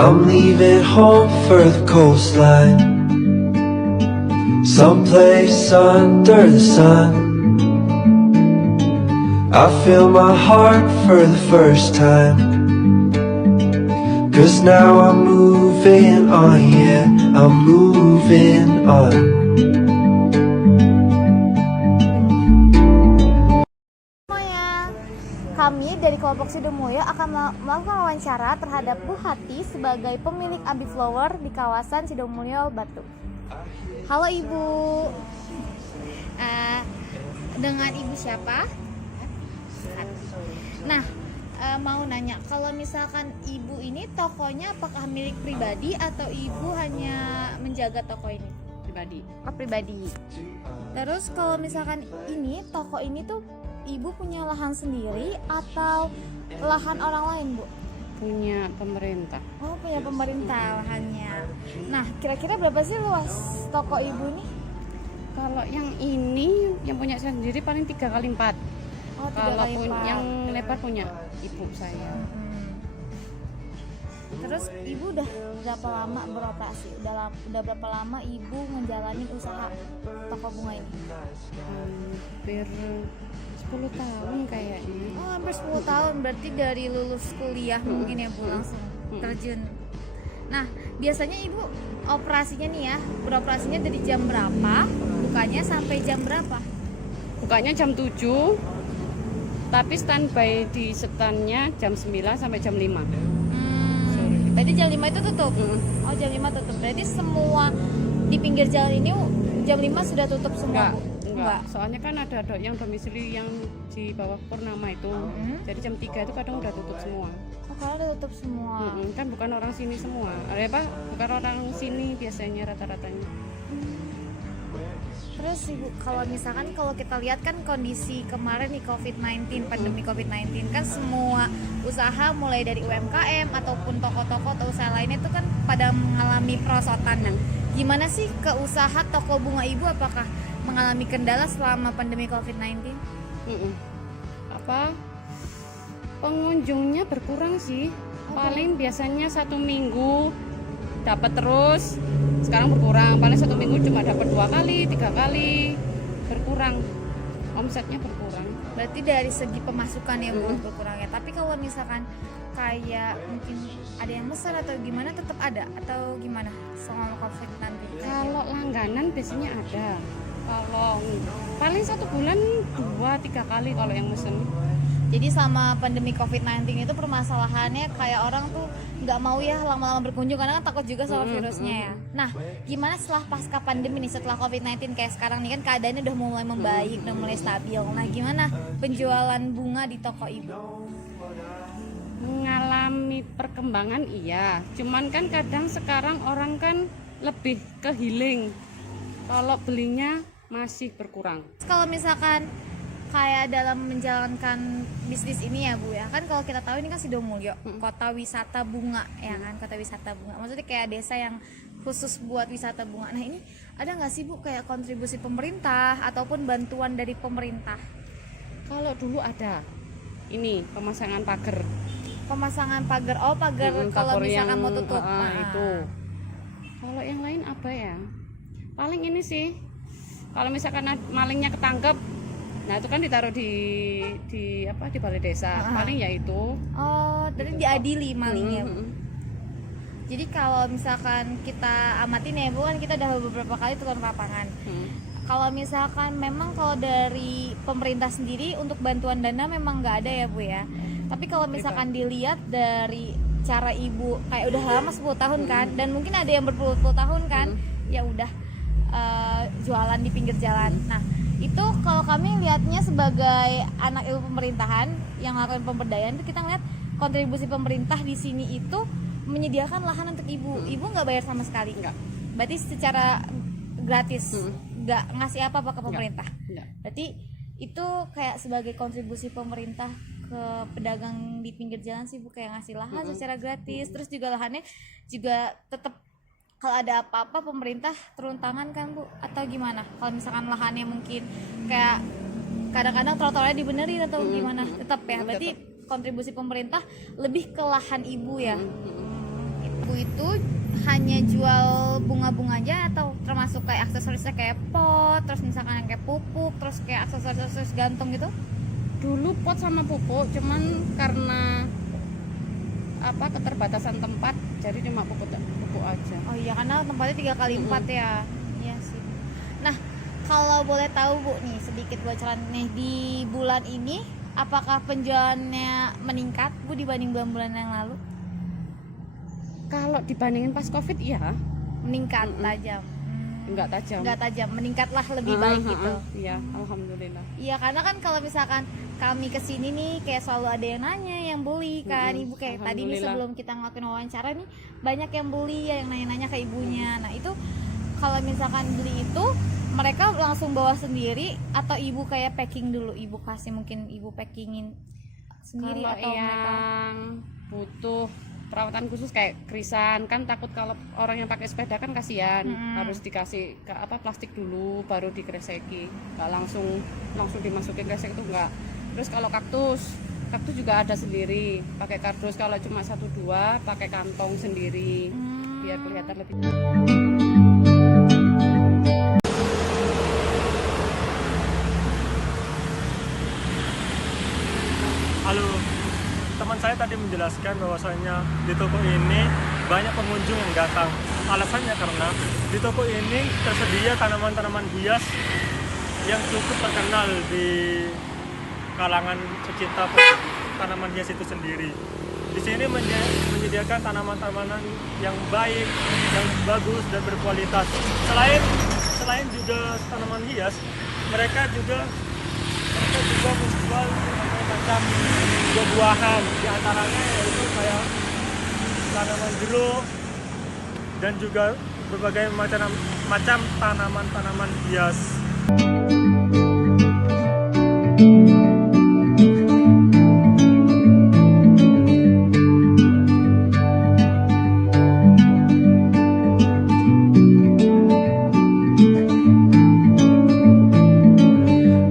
I'm leaving home for the coastline, someplace under the sun. I feel my heart for the first time, 'cause now I'm moving on, yeah, I'm moving on. Kami dari kelompok Sidomulyo akan melakukan wawancara terhadap Bu Hati sebagai pemilik Ambiflower di kawasan Sidomulyo, Batu. Halo Ibu, dengan Ibu siapa? Hati. Nah, mau nanya, kalau misalkan Ibu ini tokonya apakah milik pribadi atau Ibu hanya menjaga toko ini? Pribadi. Oh, pribadi. Terus kalau misalkan ini toko ini tuh Ibu punya lahan sendiri atau lahan orang lain, Bu? Punya pemerintah. Oh, punya pemerintah lahannya. Nah, kira-kira berapa sih luas toko Ibu nih? Kalau yang ini yang punya saya sendiri paling 3x4. Oh, 3 Kalau kali 4. yang lebar punya ibu saya. Terus Ibu udah berapa lama beroperasi? Udah berapa lama Ibu menjalani usaha toko bunga ini? Hampir 10 tahun kayaknya. Oh, hampir 10 tahun. Berarti dari lulus kuliah mungkin ya Bu langsung terjun. Nah, biasanya Ibu operasinya nih ya, beroperasinya dari jam berapa? Bukanya sampai jam berapa? Bukanya jam 7. Tapi standby di standnya jam 9 sampai jam 5. Tadi jam 5 itu tutup? Oh, jam 5 tutup. Berarti semua di pinggir jalan ini jam 5 sudah tutup semua, Bu? Enggak. Soalnya kan ada yang domisili yang di bawah Purnama itu. Jadi jam 3 itu kadang udah tutup semua. Oh, kalau udah tutup semua. Kan bukan orang sini semua. Bukan orang sini biasanya rata-ratanya. Terus Ibu, kalau misalkan kalau kita lihat kan kondisi kemarin nih COVID-19, pandemi COVID-19 kan semua usaha mulai dari UMKM ataupun toko-toko atau usaha lainnya itu kan pada mengalami perosotan. Nah, gimana sih ke usaha toko bunga Ibu, apakah mengalami kendala selama pandemi COVID-19? Pengunjungnya berkurang sih. Paling biasanya 1 minggu dapat terus, sekarang berkurang. Paling 1 minggu cuma dapat 2 kali, 3 kali, berkurang. Omsetnya berkurang. Berarti dari segi pemasukan ya Bu berkurang ya. Tapi kalau misalkan kayak mungkin ada yang besar atau gimana, tetap ada atau gimana selama COVID-19? Kalau langganan biasanya ada. Kalau paling 1 bulan 2-3 kali kalau yang mesen. Jadi sama pandemi COVID-19 itu permasalahannya kayak orang tuh nggak mau ya lama-lama berkunjung karena kan takut juga sama virusnya ya. Nah, gimana setelah pasca pandemi nih, setelah COVID-19 kayak sekarang nih kan keadaannya udah mulai membaik, udah mulai stabil. Nah, gimana penjualan bunga di toko Ibu? Mengalami perkembangan iya. Cuman kan kadang sekarang orang kan lebih ke healing. Kalau belinya masih berkurang. Kalau misalkan kayak dalam menjalankan bisnis ini ya Bu ya, kan kalau kita tahu ini kan Sidomulyo, kota wisata bunga ya kan, kota wisata bunga. Maksudnya kayak desa yang khusus buat wisata bunga. Nah, ini ada nggak sih Bu kayak kontribusi pemerintah ataupun bantuan dari pemerintah? Kalau dulu ada, ini pemasangan pagar. Pemasangan pagar, oh pagar kalau misalkan mau tutup. Itu. Kalau yang lain apa ya? Paling ini sih, kalau misalkan malingnya ketangkep, nah itu kan ditaruh di balai desa. Paling ya itu. Oh, dari diadili malingnya. Jadi kalau misalkan kita amatin ya Bu, kan kita udah beberapa kali turun ke lapangan. Kalau misalkan memang kalau dari pemerintah sendiri untuk bantuan dana memang nggak ada ya Bu ya. Tapi kalau misalkan dilihat dari cara Ibu kayak udah lama 10 tahun kan, dan mungkin ada yang berpuluh-puluh tahun kan, ya udah jualan di pinggir jalan. Nah, itu kalau kami lihatnya sebagai anak ilmu pemerintahan yang melakukan pemberdayaan itu, kita ngeliat kontribusi pemerintah di sini itu menyediakan lahan untuk Ibu. Ibu nggak bayar sama sekali? Enggak. Berarti secara gratis, nggak ngasih apa-apa ke pemerintah? Enggak. Berarti itu kayak sebagai kontribusi pemerintah ke pedagang di pinggir jalan sih Bu, kayak ngasih lahan secara gratis. Terus juga lahannya juga tetap kalau ada apa-apa pemerintah turun tangan kan Bu, atau gimana? Kalau misalkan lahannya mungkin kayak kadang-kadang trotoarnya dibenerin atau gimana, tetap ya. Berarti kontribusi pemerintah lebih ke lahan Ibu ya. ibu itu hanya jual bunga-bunga aja atau termasuk kayak aksesorisnya kayak pot, terus misalkan yang kayak pupuk, terus kayak aksesoris gantung gitu? Dulu pot sama pupuk, cuman karena keterbatasan tempat, jadi cuma pupuk aja. Oh iya, karena tempatnya 3x4 ya. Iya sih. Nah, kalau boleh tahu Bu nih sedikit bocoran nih, di bulan ini apakah penjualannya meningkat Bu dibanding bulan-bulan yang lalu? Kalau dibandingin pas Covid ya Meningkat tajam. enggak tajam. Enggak tajam, meningkatlah lebih baik gitu. Iya, alhamdulillah. Iya, karena kan kalau misalkan kami kesini nih kayak selalu ada yang nanya, yang beli kan Ibu, kayak tadi nih Alhamdulillah. sebelum kita ngelakuin wawancara nih banyak yang beli ya, yang nanya-nanya ke ibunya. Nah itu kalau misalkan beli itu mereka langsung bawa sendiri atau ibu kayak packing dulu, ibu kasih, mungkin ibu packingin sendiri Kalau atau mereka? yang butuh perawatan khusus kayak krisan kan, takut kalau orang yang pakai sepeda kan kasihan, harus dikasih plastik dulu baru dikreseki, nggak langsung dimasukin kresek itu enggak. Terus kalau kaktus juga ada sendiri pakai kardus, kalau cuma 1-2 pakai kantong sendiri biar kelihatan lebih. Halo, teman saya tadi menjelaskan bahwasanya di toko ini banyak pengunjung yang datang. Alasannya karena di toko ini tersedia tanaman-tanaman hias yang cukup terkenal di kalangan pecinta tanaman hias itu sendiri. Di sini menyediakan tanaman-tanaman yang baik, yang bagus dan berkualitas. Selain juga tanaman hias, mereka juga menjual berbagai macam buah-buahan, di antaranya yaitu kayak tanaman jeruk dan juga berbagai macam tanaman-tanaman hias.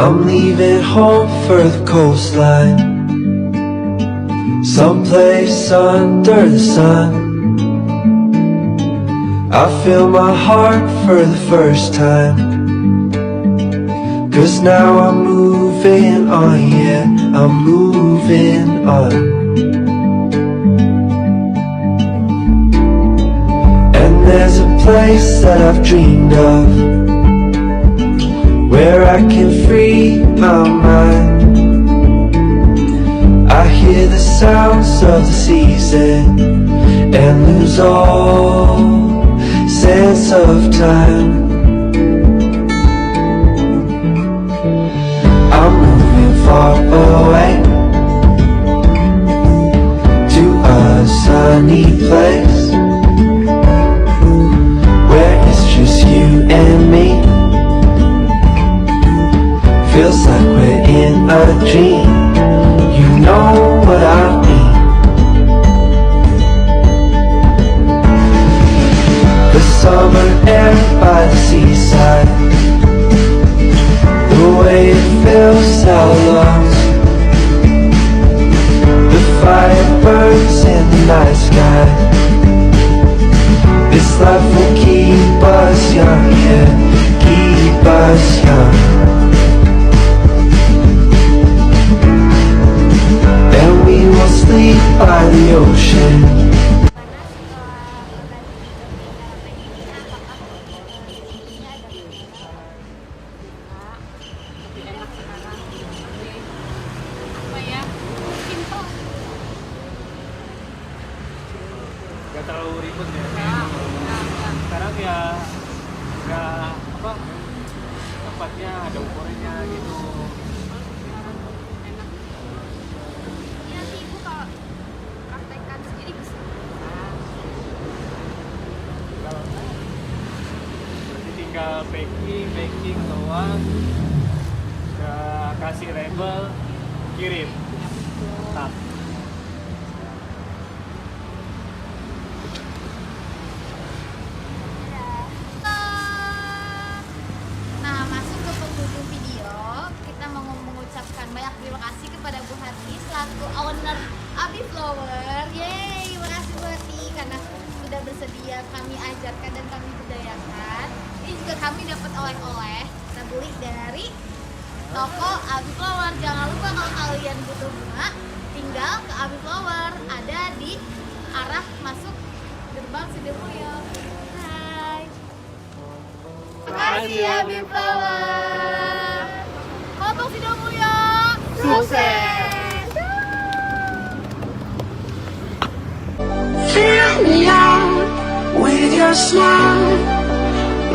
I'm leaving home for the coastline, someplace under the sun. I feel my heart for the first time, 'cause now I'm moving on, yeah, I'm moving on. And there's a place that I've dreamed of, where I can free my mind. I hear the sounds of the season and lose all sense of time. I'm moving far away to a sunny place where it's just you and me. Feels like we're in a dream. You know what I mean. The summer air by the seaside, the way it fills our lungs, the fire burns in the night sky. This life will keep us young, yeah, keep us young. And we will sleep by the ocean. Lebih enak sekarang, apa ya, simple. Gak terlalu ribet ya. Sekarang ya nggak tempatnya ada ukurannya gitu. Ini nanti ibu kalau praktekkan sendiri bisa. Jadi tinggal packing doang, udah kasih label, kirim. Tap. Nah, masuk ke penghujung video, kita mau mengucapkan banyak terima kasih kepada Bu Hati selaku owner Abi Flower. Yeay, terima kasih Bu Hati karena udah bersedia kami ajarkan dan kami budayakan. Ini juga kami dapat oleh-oleh. Kita beli dari toko Abi Flower. Jangan lupa kalau kalian butuh bunga, tinggal ke Abi Flower. Ada di arah masuk gerbang Sidemulyo. Hai. Terima kasih Abi Flower. Kelompok Sidemulyo sukses. Fill me out with your smile,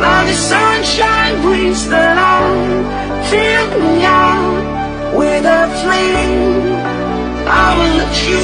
like the sunshine brings the light. Fill me out with a flame, I will let you